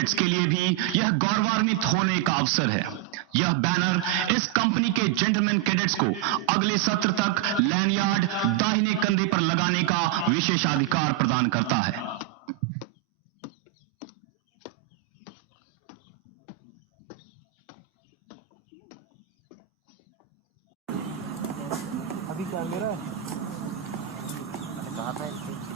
Cadets के लिए भी यह गौरवान्वित होने का अवसर है। यह बैनर इस कंपनी के जेंटलमैन कैडेट्स को अगले सत्र तक लैंडयार्ड दाहिने कंधे पर लगाने का विशेषाधिकार प्रदान करता है। अभी क्या ले रहा है? कहाँ था इससे?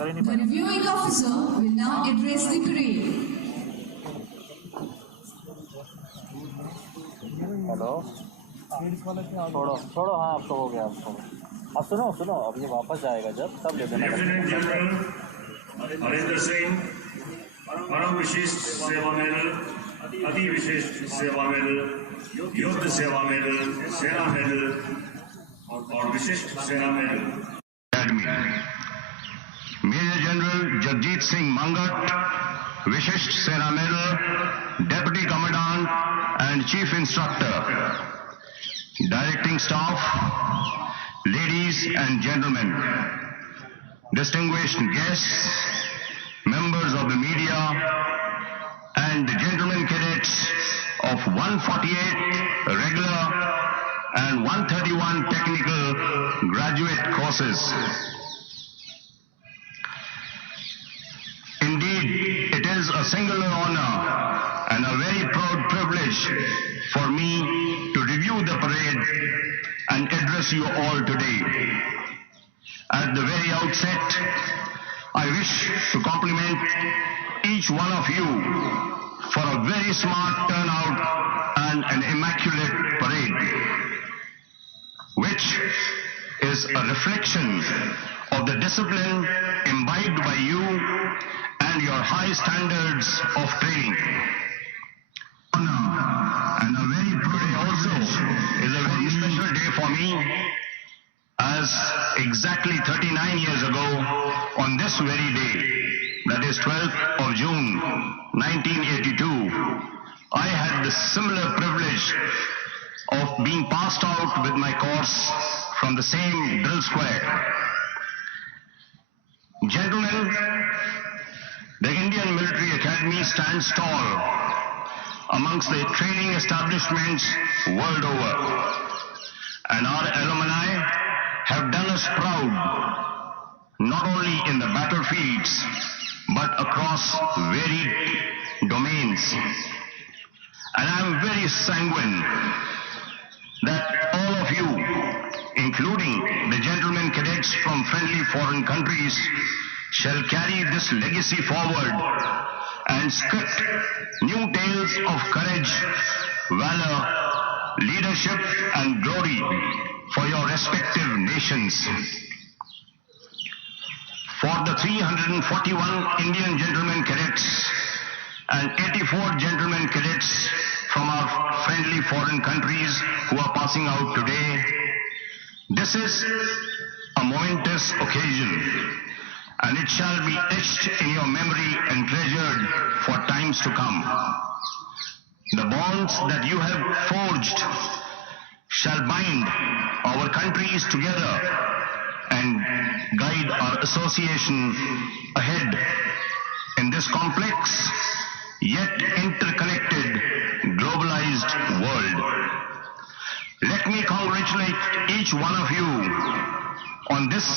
The reviewing officer will now address the parade. Hello, छोड़ो छोड़ो, हाँ अब तो हो गया, अब छोड़ो। अब सुनो सुनो, अब ये वापस आएगा जब तब ले देना। लेफ्टिनेंट जनरल हरिंदर सिंह परम विशिष्ट सेवा मेडल, अति विशिष्ट सेवा मेडल, युद्ध सेवा मेडल, सेना मेडल और Vishisht Sena medal. Major general Jagjit Singh Mangat, Vishisht Sena medal, deputy commandant and chief instructor. Directing staff, ladies and gentlemen, distinguished guests, members of the media, and the gentlemen cadets of 148 regular and 131 technical graduate courses. Indeed, it is a singular honor and a very proud privilege for me to review the parade and address you all today. At the very outset, I wish to compliment each one of you for a very smart turnout and an immaculate parade, which is a reflection of the discipline imbibed by you and your high standards of training. And a very proud day also is a very special day for me, as exactly 39 years ago on this very day, that is 12th of June 1982, I had the similar privilege of being passed out with my course from the same drill square. Gentlemen, the Indian Military Academy stands tall amongst the training establishments world over, and our alumni have done us proud, not only in the battlefields, but across varied domains. And I am very sanguine that all of you, including the gentlemen cadets from friendly foreign countries, shall carry this legacy forward and script new tales of courage, valor, leadership and glory for your respective nations. For the 341 Indian gentlemen cadets and 84 gentlemen cadets from our friendly foreign countries who are passing out today, this is a momentous occasion, and it shall be etched in your memory and treasured for times to come. The bonds that you have forged shall bind our countries together and guide our association ahead in this complex yet interconnected globalized world. Let me congratulate each one of you on this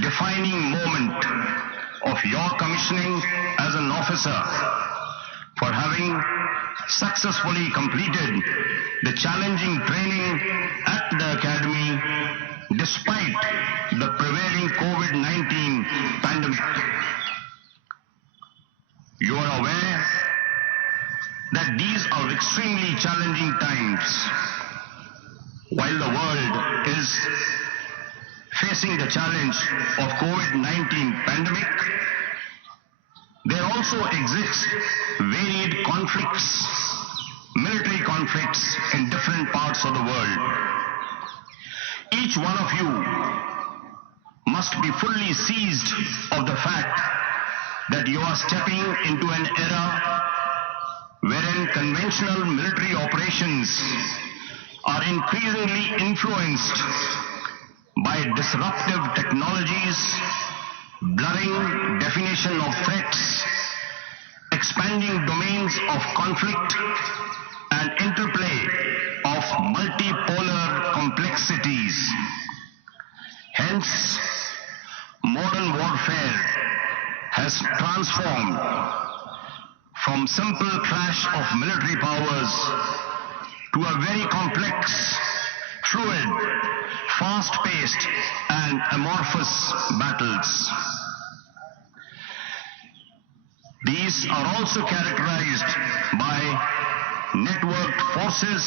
defining moment of your commissioning as an officer, for having successfully completed the challenging training at the academy despite the prevailing COVID-19 pandemic. You are aware that these are extremely challenging times. While the world is facing the challenge of COVID-19 pandemic, there also exists varied conflicts, military conflicts in different parts of the world. Each one of you must be fully seized of the fact that you are stepping into an era wherein conventional military operations are increasingly influenced by disruptive technologies, blurring definition of threats, expanding domains of conflict, and interplay of multipolar complexities. Hence, modern warfare has transformed from simple clash of military powers to a very complex, fluid, fast-paced, and amorphous battles. These are also characterized by networked forces,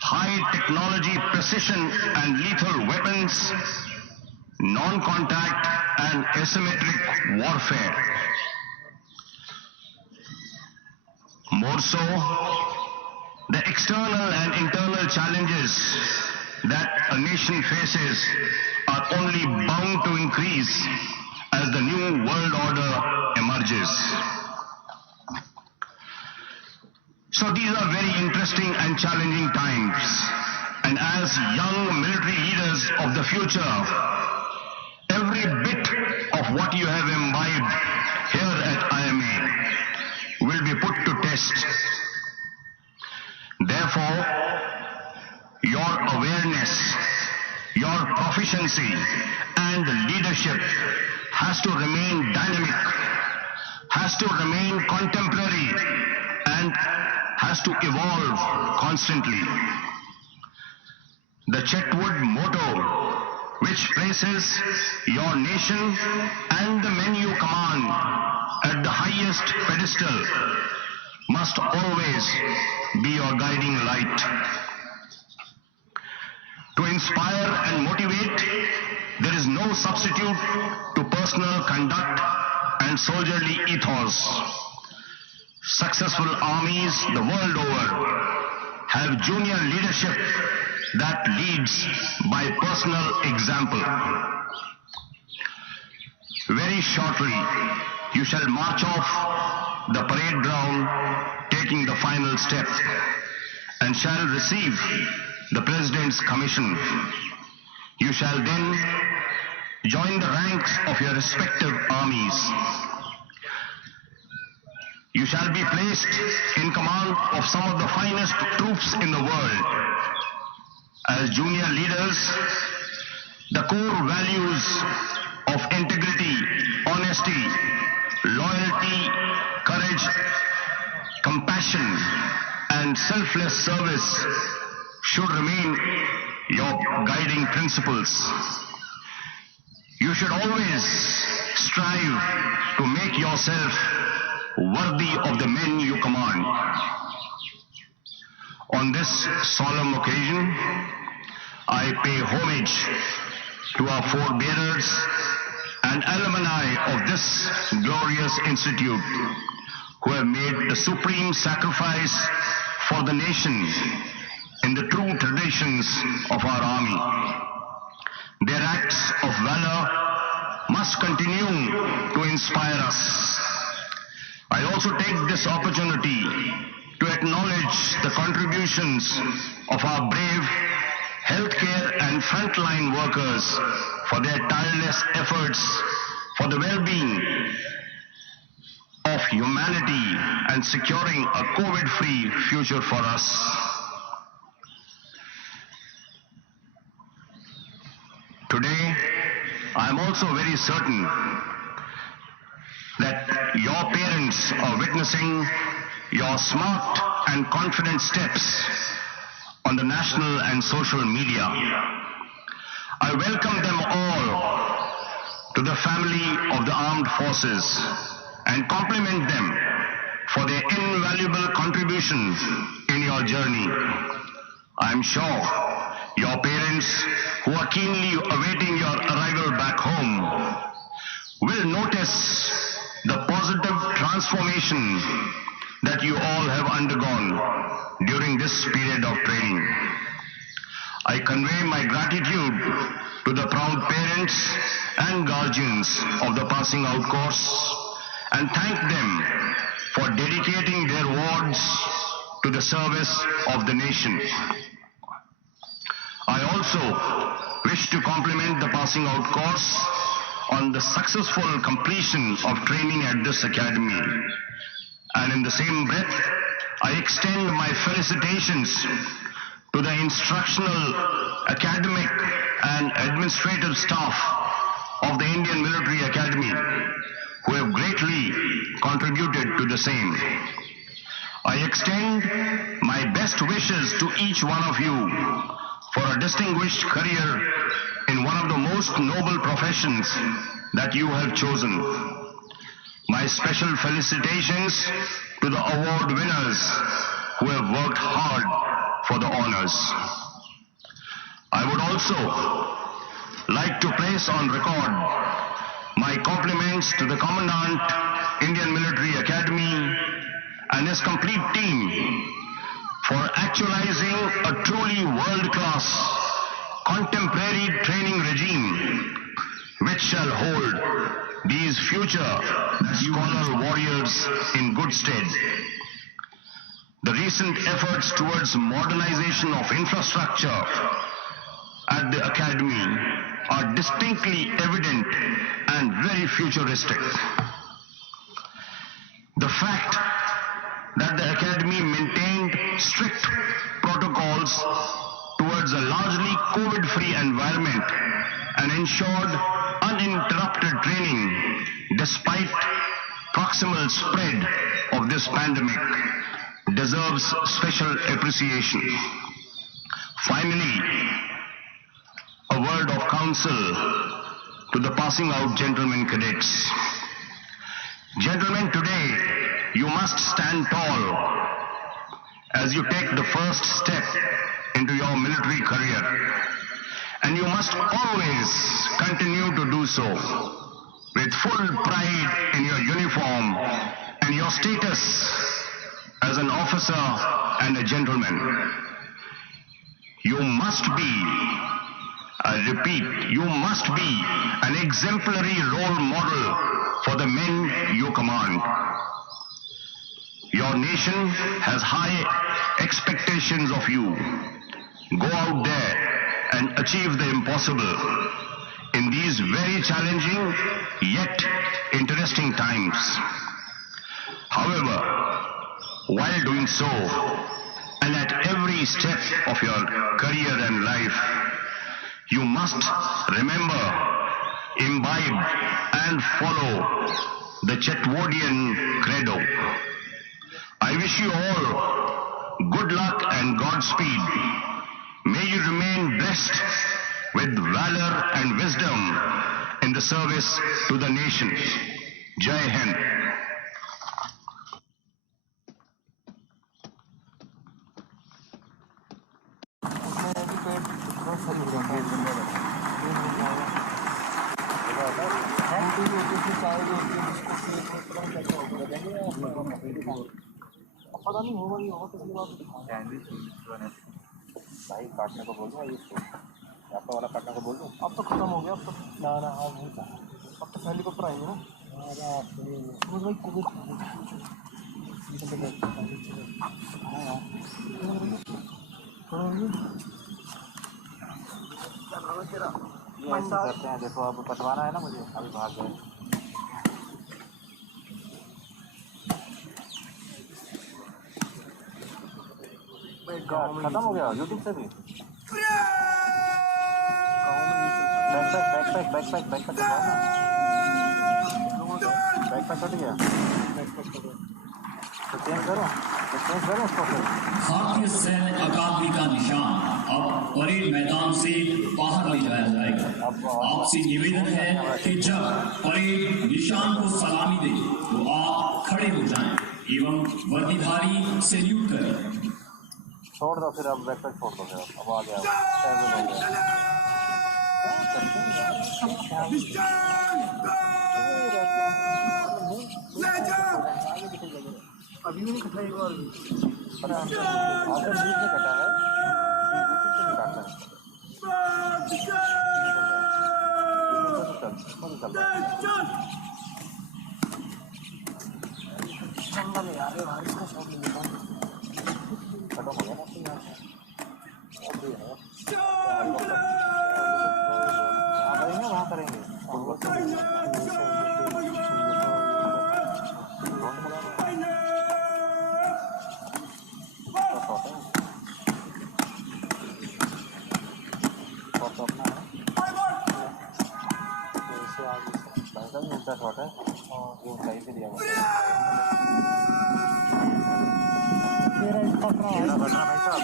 high technology precision and lethal weapons, non-contact and asymmetric warfare. More so, the external and internal challenges that a nation faces are only bound to increase as the new world order emerges. So these are very interesting and challenging times, and as young military leaders of the future, every bit of what you have imbibed here at IMA will be put to test. Therefore, your awareness, your proficiency and leadership has to remain dynamic, has to remain contemporary, and has to evolve constantly. The Chetwode motto, which places your nation and the men you command at the highest pedestal, must always be your guiding light. To inspire and motivate, there is no substitute to personal conduct and soldierly ethos. Successful armies the world over have junior leadership that leads by personal example. Very shortly, you shall march off the parade ground, taking the final step, and shall receive the President's commission. You shall then join the ranks of your respective armies. You shall be placed in command of some of the finest troops in the world. As junior leaders, the core values of integrity, honesty, loyalty, courage, compassion, and selfless service should remain your guiding principles. You should always strive to make yourself worthy of the men you command. On this solemn occasion, I pay homage to our forebearers and alumni of this glorious institute who have made the supreme sacrifice for the nation in the true traditions of our army. Their acts of valor must continue to inspire us. I also take this opportunity to acknowledge the contributions of our brave healthcare and frontline workers for their tireless efforts for the well-being of humanity and securing a COVID-free future for us. Today, I am also very certain that your parents are witnessing your smart and confident steps on the national and social media. I welcome them all to the family of the armed forces and compliment them for their invaluable contribution in your journey. I am sure your parents, who are keenly awaiting your arrival back home, will notice the positive transformation that you all have undergone during this period of training. I convey my gratitude to the proud parents and guardians of the passing out course and thank them for dedicating their wards to the service of the nation. I also wish to compliment the passing out course on the successful completion of training at this academy. And in the same breath, I extend my felicitations to the instructional, academic and administrative staff of the Indian Military Academy who have greatly contributed to the same. I extend my best wishes to each one of you for a distinguished career in one of the most noble professions that you have chosen. My special felicitations to the award winners who have worked hard for the honors. I would also like to place on record my compliments to the Commandant, Indian Military Academy and his complete team for actualizing a truly world-class contemporary training regime which shall hold these future scholar warriors in good stead. The recent efforts towards modernization of infrastructure at the academy are distinctly evident and very futuristic. The fact that the academy maintained strict protocols towards a largely COVID-free environment and ensured uninterrupted training despite proximal spread of this pandemic deserves special appreciation. Finally, a word of counsel to the passing out gentlemen cadets. Gentlemen, today you must stand tall as you take the first step into your military career, and you must always continue to do so with full pride in your uniform and your status as an officer and a gentleman. You must be, I repeat, you must be an exemplary role model for the men you command. Your nation has high expectations of you. Go out there and achieve the impossible in these very challenging yet interesting times. However, while doing so, and at every step of your career and life, you must remember, imbibe and follow the Chetwodian credo. I wish you all good luck and Godspeed. May you remain blessed with valor and wisdom in the service to the nation. Jai Hind. पता नहीं होगा ये होगा किसी बात भाई काटने को बोल दो इसको आपका वाला काटने को बोल दो अब तो खत्म हो गया अब तो ना ना अब तो हेलीकॉप्टर आएंगे ना भाई कोविड करते हैं देखो अब कटवाना है ना मुझे अभी भाग गए खत्म हो गया यूट्यूब से भी बैकपैक कट गया तो चेंज करो उसको फिर भारतीय सैन्य अकादमी का निशान अब परेड मैदान से बाहर ले जाया जाएगा। आपसे निवेदन है कि जब परेड निशान को सलामी दे तो आप खड़े हो जाएं एवं वर्दीधारी सैल्यूट करें। छोड़ दो फिर अब बैकपैक छोड़ दो फिर अब आ गया अभी नहीं कटा एक बार भी आखिर बीच में कटा है बीच से नहीं काटना है जंगल है यार, बाहर इसका शॉट ले लेता हूँ। खत्म हो गया ना अपने यहाँ से। अब ये है वहाँ करेंगे। उल्टा शॉट है और वो ऊंचाई से दिया हुआ है। मेरा इसका भाई साहब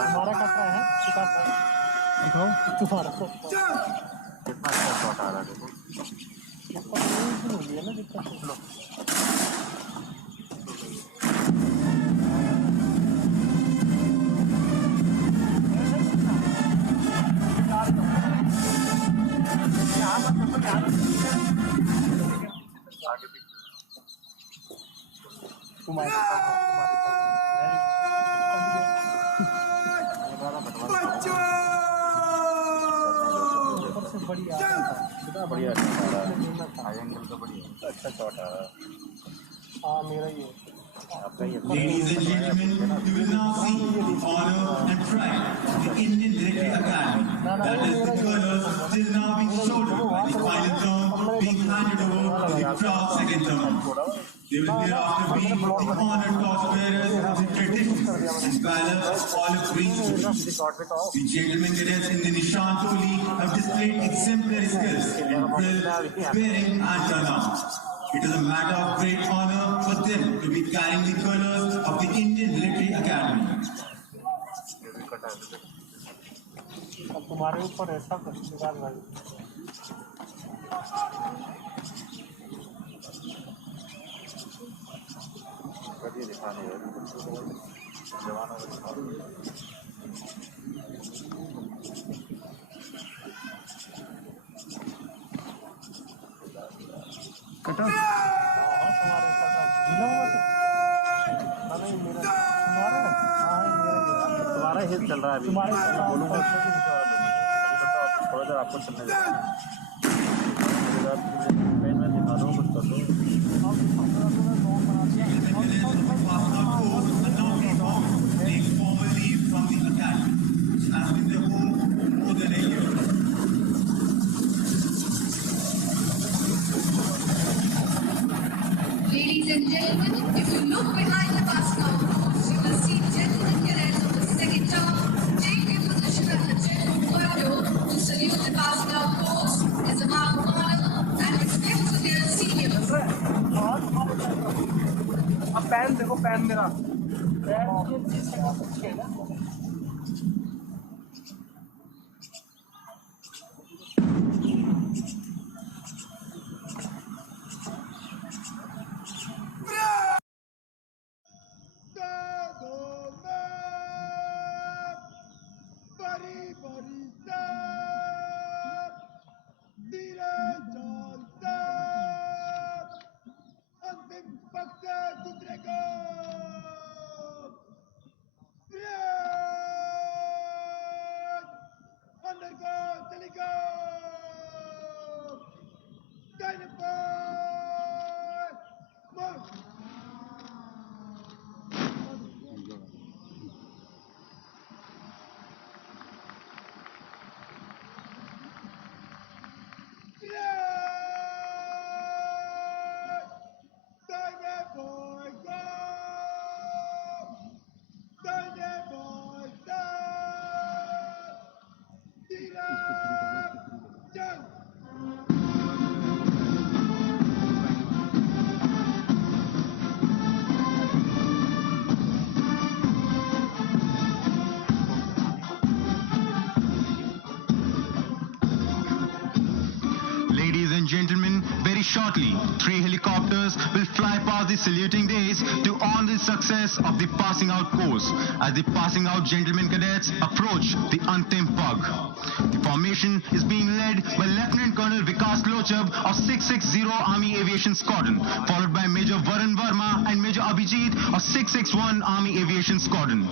हमारा कटरा है दिखाओ तुम्हारा कितना अच्छा शॉट आ रहा है देखो। हो गया ना दिक्कत। बढ़िया अच्छा शॉट आ रहा है। हाँ मेरा ही है। Ladies and gentlemen, you will now see, honor and pride of the Indian Military Academy. That is the colors still now being shouldered by the pilot term being handed over to the proud second term. They will thereafter be the honored torchbearers of the traditions and valor of olive green students. The gentlemen cadets in the Nishan Tuli have displayed exemplary skills in drill, bearing and turnout. It is a matter of great honor for them to be carrying the colors of the Indian Military Academy. अब तुम्हारे ऊपर ऐसा निकाल भाई। कभी दिखाने जवानों को दिखा दो। कटा तुम्हारे तुम्हारा हिट चल रहा है अभी। बोलूँगा थोड़ा देर आपको चलने देगा। मैं दिखा दूँ कुछ कर दो। Ladies and gentlemen, if you look behind the basket, you will see gentlemen cadets of the second term take their position at the Chetwode to salute the passing out course as a mark of honor and respect to their seniors. अब pan देखो, pan मेरा Ladies and gentlemen, very shortly, 3 helicopters will fly past the saluting days to honor the success of the passing out course as the passing out gentlemen cadets approach the Antim Pug. The formation is being led by Lieutenant Colonel Vikas Lochab of 660 Army Aviation Squadron, followed by Major Varun Verma and Major Abhijit of 661 Army Aviation Squadron.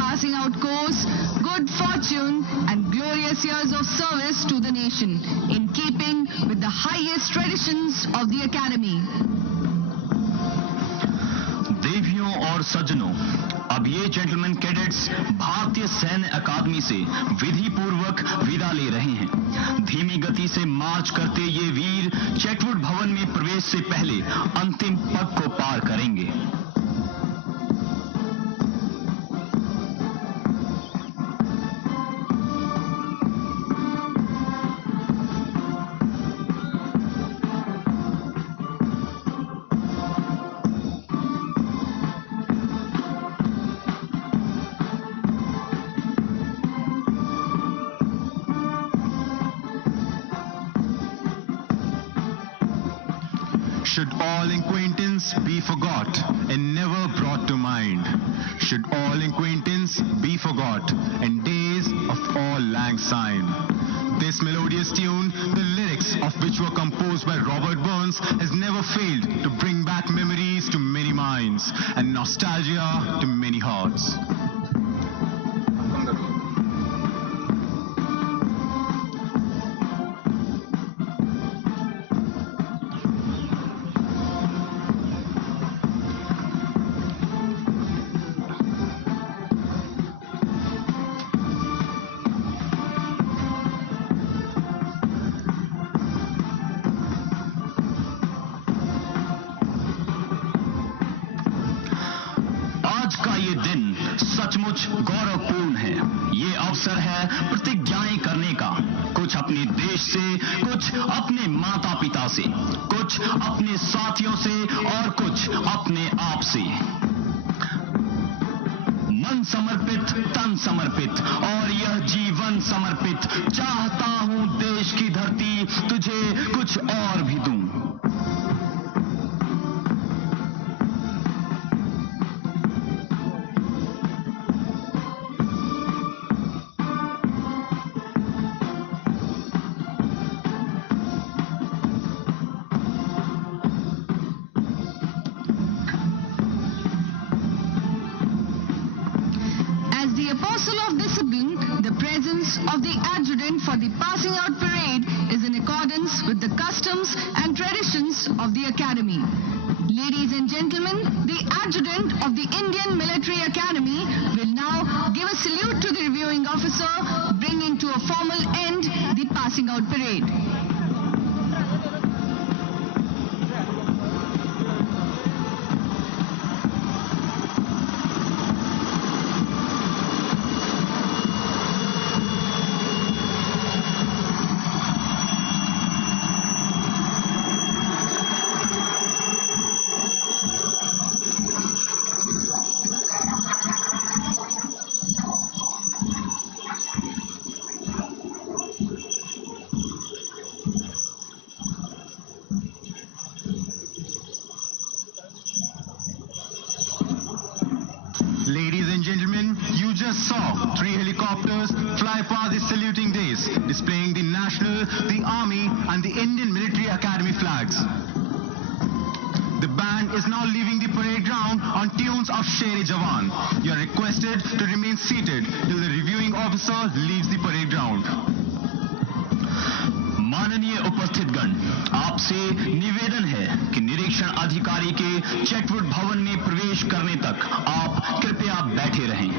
passing out course, good fortune and glorious years of service to the nation in keeping with the highest traditions of the Academy. देवियों और सज्जनों, अब ये gentleman cadets भारतीय सैन्य अकादमी से विधि पूर्वक विदा ले रहे हैं। धीमी गति से मार्च करते ये वीर चेटवुड भवन में प्रवेश से पहले अंतिम पग को पार करेंगे। Should all acquaintance be forgot and never brought to mind? Should all acquaintance be forgot and days of all lang syne? This melodious tune, the lyrics of which were composed by Robert Burns, has never failed to bring back memories to many minds and nostalgia to many hearts. आज का ये दिन सचमुच गौरवपूर्ण है। ये अवसर है प्रतिज्ञाएं करने का, कुछ अपने देश से, कुछ अपने माता पिता से, कुछ अपने साथियों से और कुछ अपने आप से। मन समर्पित, तन समर्पित और यह जीवन समर्पित, चाहता हूं देश की धरती तुझे कुछ और भी दूं। As the apostle of discipline, the presence of the adjutant for the passing out parade is in accordance with the customs and traditions of the Academy. Ladies and gentlemen, the adjutant of the Indian Military Academy will now give a salute to the reviewing officer, bringing to a formal end the passing out parade. Ladies and gentlemen, you just saw 3 helicopters fly past the saluting days, displaying the national, the army and the Indian Military Academy flags. The band is now leaving the parade ground on tunes of Sher-e Jawan. You are requested to remain seated till the reviewing officer leaves the parade ground. माननीय उपस्थितगण, आपसे निवेदन है कि निरीक्षण अधिकारी के चेटवुड भवन में प्रवेश करने तक आप कृपया बैठे रहें।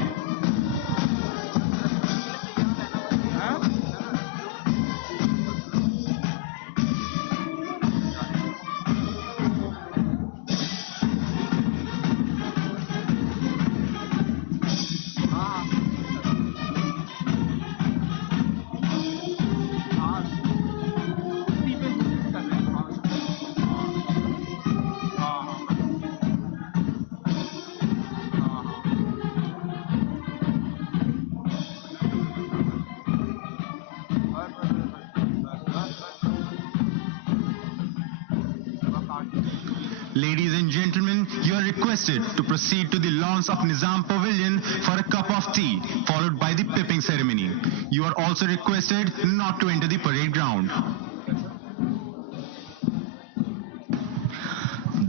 Ladies and gentlemen, you are requested to proceed to the lawns of Nizam Pavilion for a cup of tea, followed by the pipping ceremony. You are also requested not to enter the parade ground.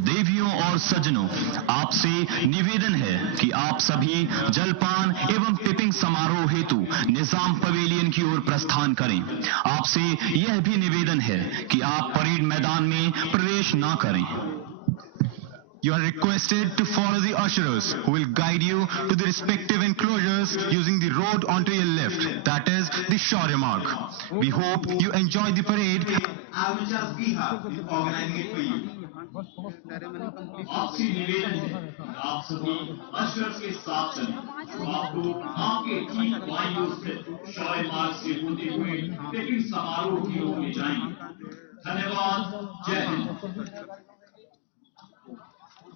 देवियों भाइयों और सज्जनों, आपसे निवेदन है कि आप सभी जलपान एवं पिपिंग समारोह हेतु निजाम पवेलियन की ओर प्रस्थान करें। आपसे यह भी निवेदन है कि आप परेड मैदान में प्रवेश ना करें। You are requested to follow the usherers who will guide you to the respective enclosures using the road onto your left, that is the Shaurya Marg. We hope you enjoy the parade as much as we have in organizing it for you. आपसे निवेदन है कि आप सभी अशरफ के साथ चलें, जो आपको आपके ठीक बाईं ओर स्थित शौर्य मार्ग से होते हुए पिपिंग समारोह की ओर ले जाएंगे। धन्यवाद। जय हिंद।